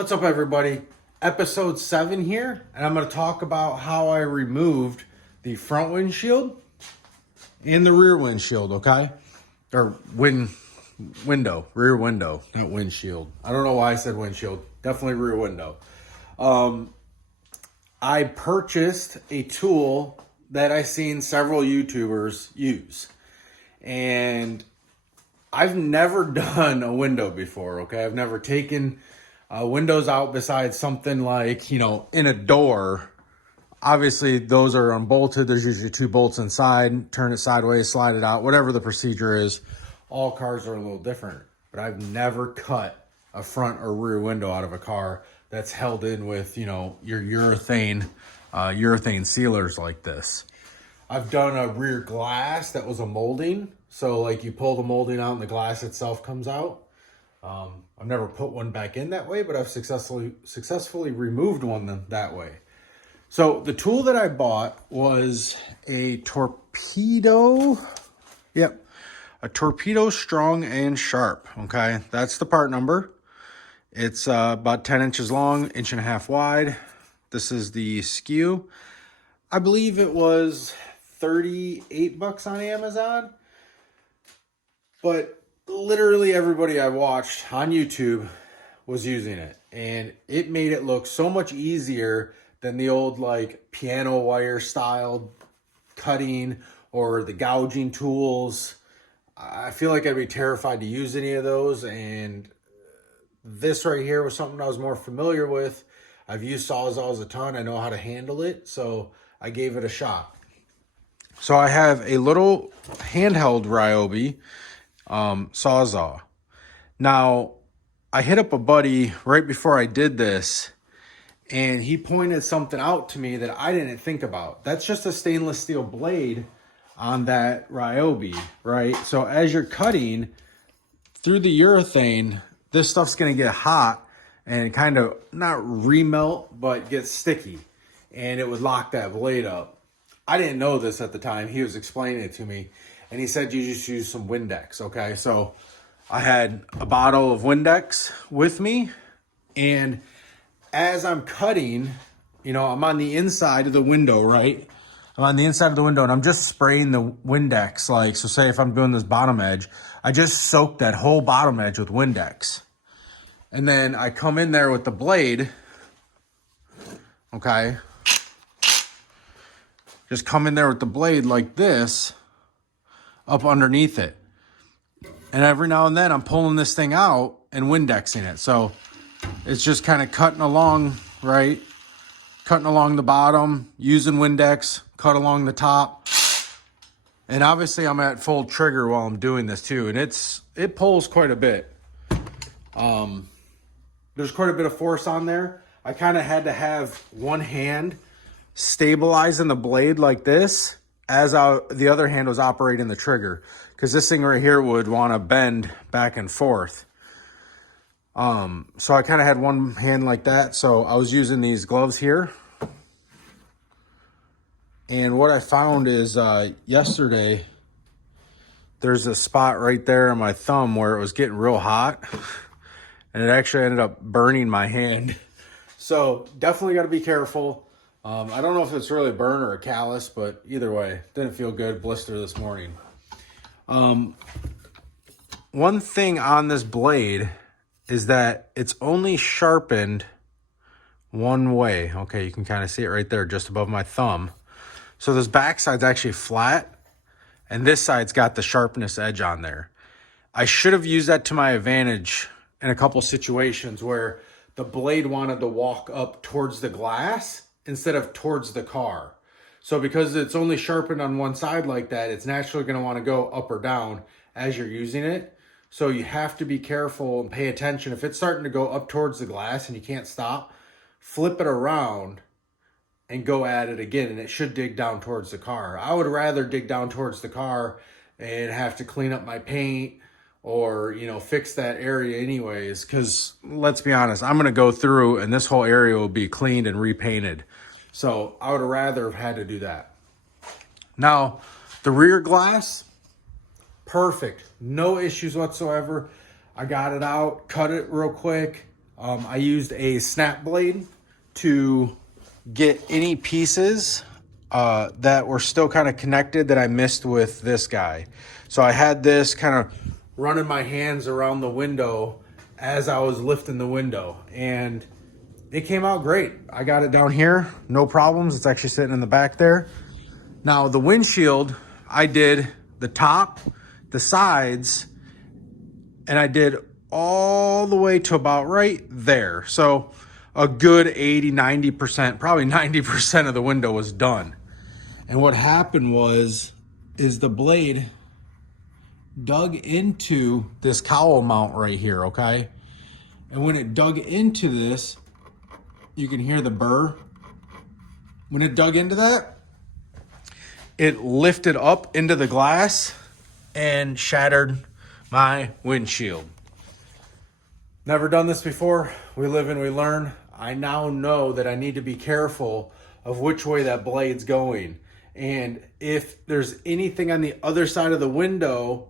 What's up, everybody? Episode 7 here, and I'm going to talk about how I removed the front windshield and the rear windshield, okay? Or window, rear window, not windshield. I don't know why I said windshield. Definitely rear window. I purchased a tool that I've seen several YouTubers use, and I've never done a window before, okay? I've never taken windows out besides something like, in a door. Obviously, those are unbolted. There's usually 2 bolts inside. Turn it sideways, slide it out, whatever the procedure is. All cars are a little different. But I've never cut a front or rear window out of a car that's held in with, your urethane sealers like this. I've done a rear glass that was a molding. So like you pull the molding out and the glass itself comes out. I've never put one back in that way, but I've successfully removed one that way. So the tool that I bought was a torpedo. Yep. A torpedo strong and sharp. Okay. That's the part number. It's about 10 inches long, 1.5 inches wide. This is the SKU. I believe it was $38 on Amazon. But literally everybody I watched on YouTube was using it, and it made it look so much easier than the old like piano wire style cutting or the gouging tools. I feel like I'd be terrified to use any of those, and this right here was something I was more familiar with. I've used Sawzalls a ton. I know how to handle it, so I gave it a shot. So I have a little handheld Ryobi Sawzall. Now, I hit up a buddy right before I did this, and he pointed something out to me that I didn't think about. That's just a stainless steel blade on that Ryobi, right? So as you're cutting through the urethane, this stuff's going to get hot and kind of not remelt, but get sticky, and it would lock that blade up. I didn't know this at the time. He was explaining it to me. And he said you just use some Windex, okay? So I had a bottle of Windex with me. And as I'm cutting, I'm on the inside of the window, right? I'm on the inside of the window, and I'm just spraying the Windex. So say if I'm doing this bottom edge, I just soak that whole bottom edge with Windex. And then I come in there with the blade, okay? Just come in there with the blade like this, up underneath it. And every now and then I'm pulling this thing out and Windexing it. So it's just kind of cutting along, right? Cutting along the bottom, using Windex, cut along the top. And obviously I'm at full trigger while I'm doing this too. And it pulls quite a bit. There's quite a bit of force on there. I kind of had to have one hand stabilizing the blade like this as the other hand was operating the trigger, because this thing right here would want to bend back and forth. So I kind of had one hand like that. So I was using these gloves here. And what I found is yesterday, there's a spot right there on my thumb where it was getting real hot. And it actually ended up burning my hand. So definitely got to be careful. I don't know if it's really a burn or a callus, but either way, didn't feel good. Blister this morning. One thing on this blade is that it's only sharpened one way. Okay, you can kind of see it right there just above my thumb. So this backside's actually flat, and this side's got the sharpness edge on there. I should have used that to my advantage in a couple situations where the blade wanted to walk up towards the glass instead of towards the car. So because it's only sharpened on one side like that, it's naturally going to want to go up or down as you're using it. So you have to be careful and pay attention. If it's starting to go up towards the glass and you can't stop, flip it around and go at it again, and it should dig down towards the car. I would rather dig down towards the car and have to clean up my paint or, fix that area anyways, because let's be honest, I'm going to go through and this whole area will be cleaned and repainted. So I would rather have had to do that. Now, the rear glass, perfect. No issues whatsoever. I got it out, cut it real quick. I used a snap blade to get any pieces that were still kind of connected that I missed with this guy. So I had this kind of running my hands around the window as I was lifting the window, and it came out great. I got it down here, no problems. It's actually sitting in the back there. Now the windshield, I did the top, the sides, and I did all the way to about right there. So a good 80, 90%, probably 90% of the window was done. And what happened is the blade dug into this cowl mount right here, okay? And when it dug into this, you can hear the burr. When it dug into that, it lifted up into the glass and shattered my windshield. Never done this before. We live and we learn. I now know that I need to be careful of which way that blade's going. And if there's anything on the other side of the window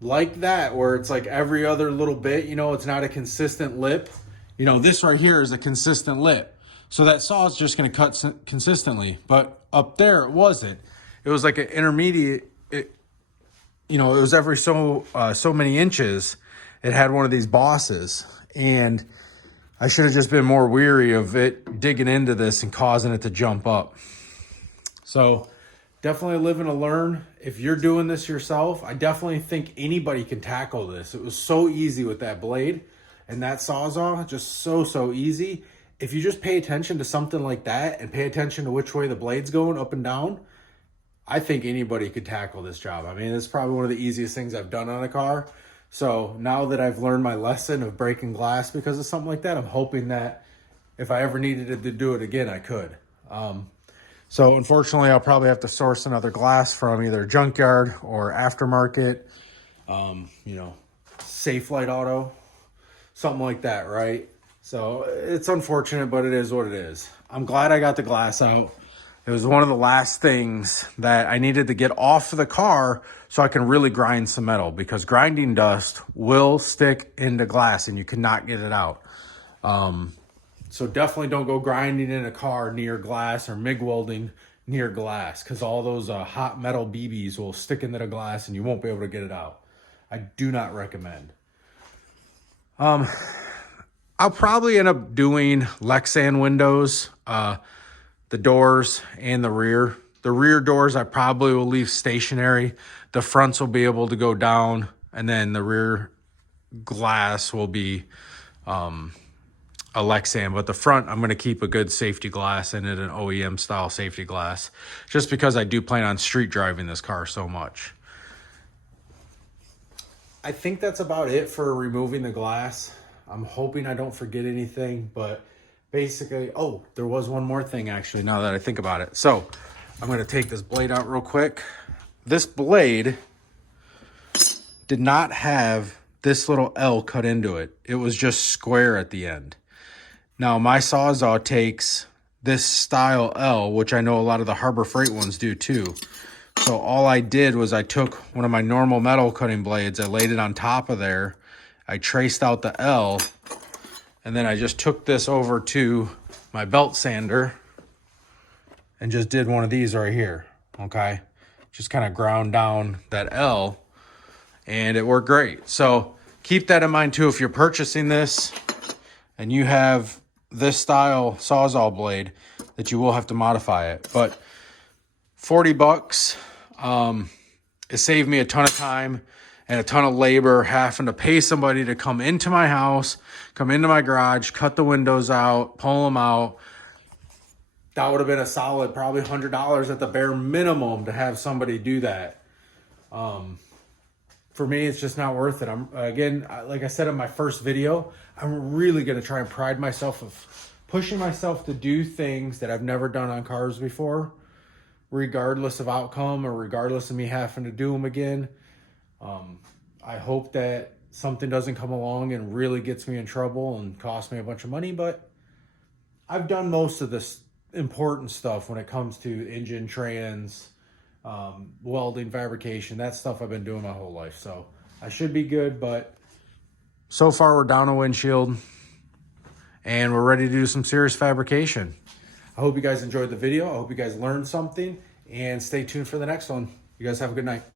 like that, where it's like every other little bit, you know, it's not a consistent lip. You know, this right here is a consistent lip. So that saw is just going to cut consistently. But up there, it wasn't. It was like an intermediate, it was every so many inches. It had one of these bosses. And I should have just been more weary of it digging into this and causing it to jump up. So definitely live and learn. If you're doing this yourself, I definitely think anybody can tackle this. It was so easy with that blade and that Sawzall, just so easy. If you just pay attention to something like that and pay attention to which way the blade's going, up and down, I think anybody could tackle this job. I mean, it's probably one of the easiest things I've done on a car. So now that I've learned my lesson of breaking glass because of something like that, I'm hoping that if I ever needed to do it again, I could. So unfortunately, I'll probably have to source another glass from either junkyard or aftermarket, Safe Light Auto, something like that, right? So it's unfortunate, but it is what it is. I'm glad I got the glass out. It was one of the last things that I needed to get off of the car so I can really grind some metal, because grinding dust will stick into glass and you cannot get it out. So definitely don't go grinding in a car near glass or MIG welding near glass, because all those hot metal BBs will stick into the glass and you won't be able to get it out. I do not recommend. I'll probably end up doing Lexan windows, the doors and the rear. The rear doors I probably will leave stationary. The fronts will be able to go down, and then the rear glass will be a Lexan, but the front, I'm going to keep a good safety glass in it, an OEM style safety glass, just because I do plan on street driving this car so much. I think that's about it for removing the glass. I'm hoping I don't forget anything, but basically, oh, there was one more thing actually, now that I think about it. So I'm going to take this blade out real quick. This blade did not have this little L cut into it. It was just square at the end. Now, my Sawzall takes this style L, which I know a lot of the Harbor Freight ones do too. So all I did was I took one of my normal metal cutting blades, I laid it on top of there, I traced out the L, and then I just took this over to my belt sander and just did one of these right here, okay? Just kind of ground down that L, and it worked great. So keep that in mind too if you're purchasing this and you have this style Sawzall blade, that you will have to modify it. But 40 bucks, it saved me a ton of time and a ton of labor having to pay somebody to come into my house, come into my garage, cut the windows out, pull them out. That would have been a solid probably $100 at the bare minimum to have somebody do that. For me, it's just not worth it. Again, like I said in my first video, I'm really going to try and pride myself of pushing myself to do things that I've never done on cars before, regardless of outcome or regardless of me having to do them again. I hope that something doesn't come along and really gets me in trouble and cost me a bunch of money, but I've done most of this important stuff when it comes to engine trans, welding, fabrication. That stuff I've been doing my whole life, so I should be good. But so far we're down a windshield. and we're ready to do some serious fabrication. I hope you guys enjoyed the video. I hope you guys learned something, and stay tuned for the next one. You guys have a good night.